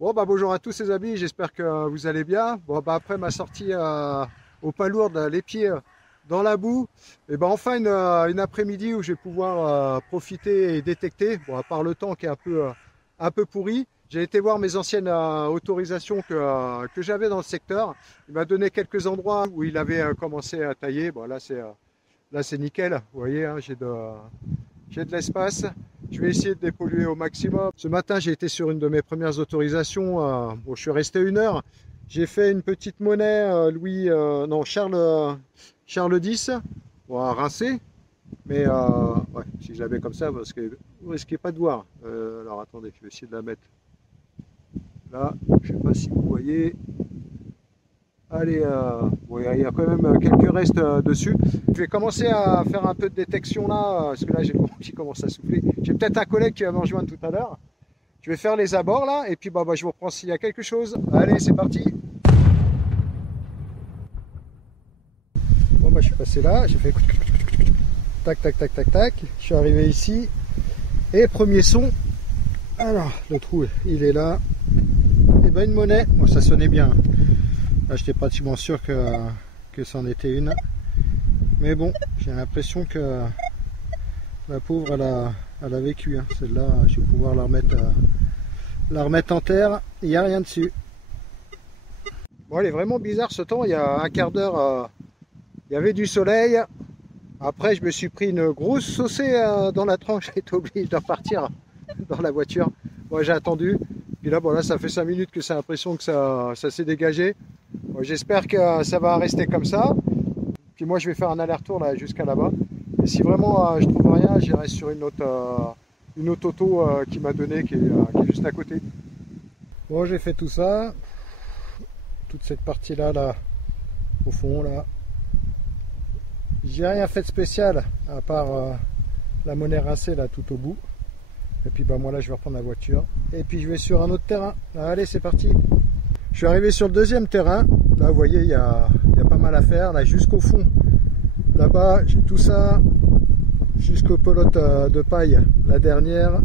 Bon bah bonjour à tous les amis, j'espère que vous allez bien. Bon bah après ma sortie au Palourde, les pieds dans la boue, et ben enfin une après-midi où je vais pouvoir profiter et détecter. Bon à part le temps qui est un peu pourri, j'ai été voir mes anciennes autorisations que j'avais dans le secteur. Il m'a donné quelques endroits où il avait commencé à tailler. Bon là c'est nickel, vous voyez, hein, j'ai de l'espace. Je vais essayer de dépolluer au maximum. Ce matin, j'ai été sur une de mes premières autorisations. Bon, je suis resté 1 heure. J'ai fait une petite monnaie non, Charles X, bon, à rincer. Mais ouais, si je l'avais comme ça, parce que vous risquez pas de voir. Alors attendez, je vais essayer de la mettre là. Je sais pas si vous voyez. Allez, bon, il y a quand même quelques restes dessus. Je vais commencer à faire un peu de détection là, parce que là j'ai le gros qui commence à souffler. J'ai peut-être un collègue qui va me rejoindre tout à l'heure. Je vais faire les abords là, et puis je vous reprends s'il y a quelque chose. Allez, c'est parti. Bon je suis passé là, j'ai fait tac tac tac tac tac. Je suis arrivé ici, et premier son. Alors, le trou, il est là. Et ben une monnaie, bon, ça sonnait bien. Là, j'étais pratiquement sûr que c'en était une. Mais bon, j'ai l'impression que la pauvre, elle a vécu. Hein. Celle-là, je vais pouvoir la remettre en terre. Il n'y a rien dessus. Bon, elle est vraiment bizarre ce temps. Il y a un quart d'heure, il y avait du soleil. Après, je me suis pris une grosse saucée dans la tranche. J'ai été obligé de repartir dans la voiture. Moi, j'ai attendu. Puis là, bon, là, ça fait 5 minutes que j'ai l'impression que ça s'est dégagé. Bon, j'espère que ça va rester comme ça. Puis moi, je vais faire un aller-retour là jusqu'à là-bas. Et si vraiment je trouve rien, j'irai sur une autre auto qui m'a donné, qui est juste à côté. Bon, j'ai fait tout ça. Toute cette partie-là, là, au fond, là. J'ai rien fait de spécial, à part la monnaie rincée, là, tout au bout. Et puis, moi, là, je vais reprendre la voiture. Et puis, je vais sur un autre terrain. Allez, c'est parti. Je suis arrivé sur le deuxième terrain. Là, vous voyez, il y a pas mal à faire, là, jusqu'au fond. Là-bas, j'ai tout ça, jusqu'aux pelotes de paille, la dernière.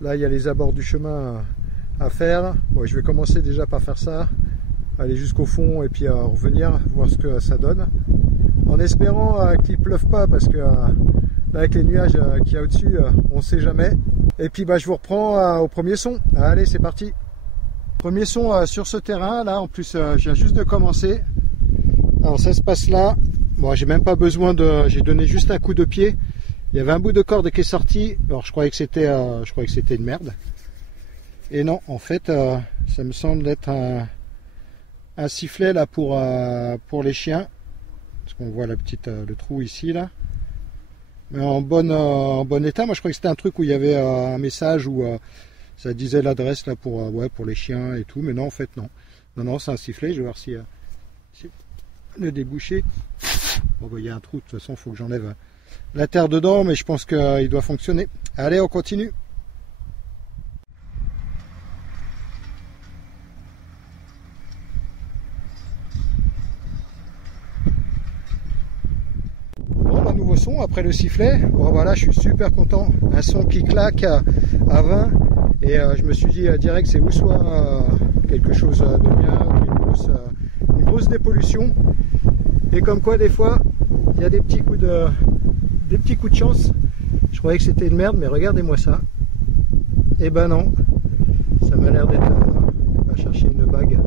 Là, il y a les abords du chemin à faire. Bon, je vais commencer déjà par faire ça, aller jusqu'au fond et puis revenir, voir ce que ça donne. En espérant qu'il ne pleuve pas, parce que là, avec les nuages qu'il y a au-dessus, on ne sait jamais. Et puis, je vous reprends au premier son. Allez, c'est parti. Premier son sur ce terrain, là, en plus, je viens juste de commencer. Alors, ça se passe là. Bon, j'ai même pas besoin de... J'ai donné juste un coup de pied. Il y avait un bout de corde qui est sorti. Alors, je croyais que c'était une merde. Et non, en fait, ça me semble être un sifflet là pour les chiens. Parce qu'on voit le trou ici, là. Mais en bon état. Moi, je croyais que c'était un truc où il y avait un message où ça disait l'adresse là pour les chiens et tout. Mais non, en fait, non. Non, c'est un sifflet. Je vais voir si le débouché. Bon, il y a un trou, de toute façon, il faut que j'enlève la terre dedans, mais je pense qu'il doit fonctionner. Allez, on continue. Bon, nouveau son après le sifflet. Bon, voilà, je suis super content. Un son qui claque à 20. Et je me suis dit direct, c'est ou soit quelque chose de bien, ou une grosse dépollution. Et comme quoi, des fois, il y a des petits coups de chance. Je croyais que c'était une merde, mais regardez-moi ça. Et ben non, ça m'a l'air d'être... on va chercher une bague.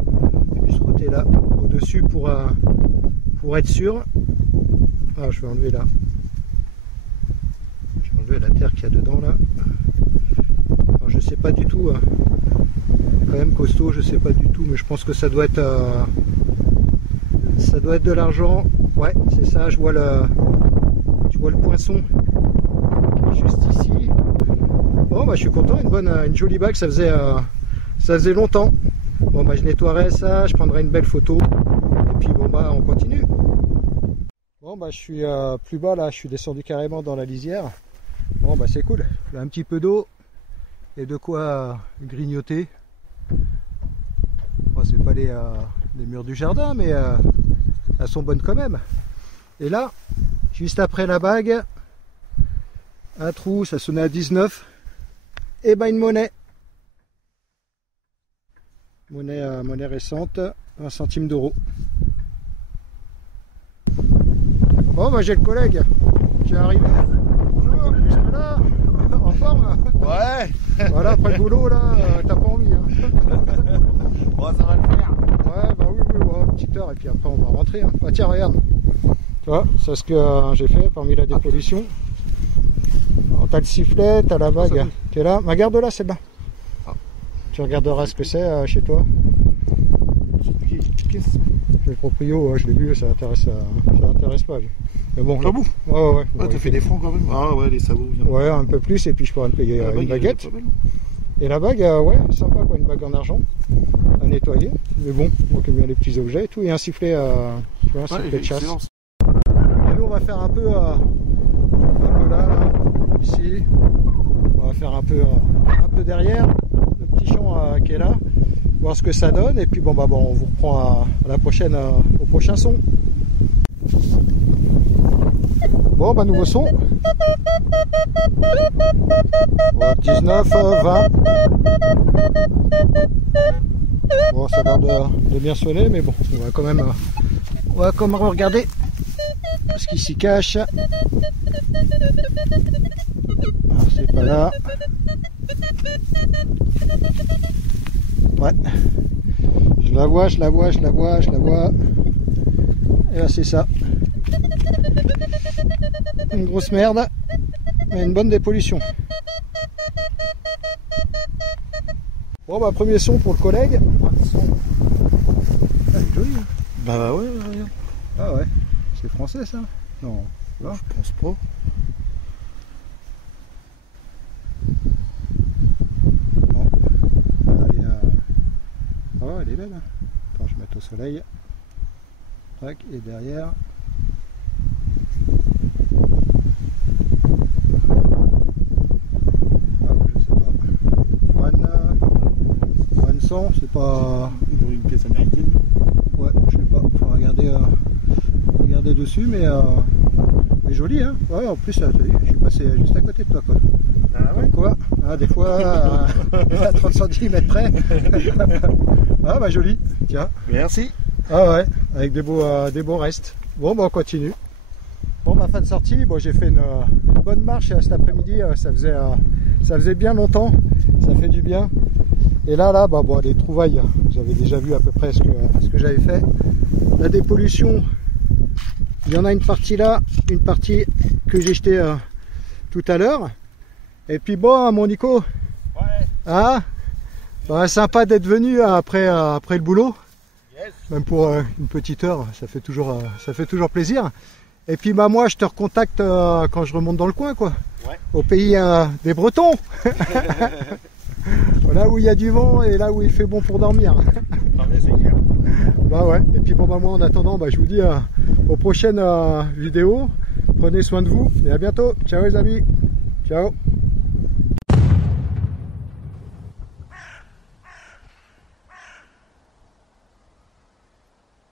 Je vais juste frotter là, au-dessus pour être sûr. Ah, je vais enlever là. Je vais enlever la terre qu'il y a dedans là. Alors, je sais pas du tout. Quand même costaud, je sais pas du tout, mais je pense que ça doit être... ça doit être de l'argent. Ouais, c'est ça, je vois le poinçon qui est juste ici. Bon, je suis content, une jolie bague, ça faisait longtemps. Bon, je nettoierai ça, je prendrai une belle photo. Et puis, on continue. Bon, je suis plus bas là, je suis descendu carrément dans la lisière. Bon, c'est cool. Là, un petit peu d'eau et de quoi grignoter. Bon, c'est pas les murs du jardin, mais elles sont bonnes quand même. Et là, juste après la bague, un trou, ça sonnait à 19. Et une monnaie. Monnaie récente, 1 centime d'euro. Bon bah j'ai le collègue qui est arrivé. Bonjour, jusque là, en forme. Ouais. Voilà, après le boulot là, t'as pas envie. Hein. Bon, ça va le faire. Ouais, bah oui, ouais, une petite heure et puis après on va rentrer. Hein. Ah tiens, regarde. Tu vois, c'est ce que j'ai fait parmi la dépollution. T'as le sifflet, t'as la bague qui est là. Ma garde là, celle-là. Ah. Tu regarderas ce que c'est chez toi. Qu'est-ce? Le proprio, je l'ai vu, ça intéresse pas. Lui. Mais bon, J'avoue. Ouais. Ah, t'as fait des francs quand même. Ah ouais, les sabots. Ouais, un peu plus et puis je pourrais me payer une baguette. Et la bague, ouais, sympa quoi, une bague en argent à nettoyer. Mais bon, on occupe bien les petits objets et tout. Et un sifflet, tu vois, un sifflet de chasse. Et nous, on va faire un peu là, ici. On va faire un peu derrière, le petit champ qui est là. Voir ce que ça donne et puis bon on vous reprend à la prochaine au prochain son. Bon bah nouveau son. Bon, 19, 20. Bon ça a l'air de bien sonner mais bon on va quand même regarder ce qui s'y cache. Alors, c'est pas là. Ouais, je la vois. Et là c'est ça. Une grosse merde, mais une bonne dépollution. Bon bah premier son pour le collègue. Ah, il est joli. Hein. Bah ouais, regarde. Ah ouais, c'est français ça? Non. Là, je pense pas. Oh, elle est belle. Attends, je vais mettre au soleil. Tac, et derrière. Ah, je sais pas. One 100, c'est pas. Ils ont une pièce américaine. Ouais, je sais pas. Faut regarder dessus, mais joli, hein. Ouais, en plus, je suis passé juste à côté de toi, quoi. Ah ouais. Quoi ah, des fois à 30 cm près. Ah bah joli, tiens. Merci. Ah ouais, avec des beaux restes. Bon bah on continue. Bon ma fin de sortie, bon, j'ai fait une bonne marche cet après-midi, ça faisait bien longtemps, ça fait du bien. Et là bah bon les trouvailles, vous avez déjà vu à peu près ce que j'avais fait. La dépollution, il y en a une partie là, une partie que j'ai jetée tout à l'heure. Et puis bon, mon Nico, Ouais. hein, bah, sympa d'être venu après le boulot. Yes. Même pour une petite heure, ça fait toujours plaisir. Et puis bah moi, je te recontacte quand je remonte dans le coin, quoi. Ouais. Au pays des Bretons. Là où il y a du vent et là où il fait bon pour dormir. C'est clair. Bah ouais. Et puis bon bah moi, en attendant, bah, je vous dis aux prochaines vidéos. Prenez soin de vous et à bientôt. Ciao les amis. Ciao.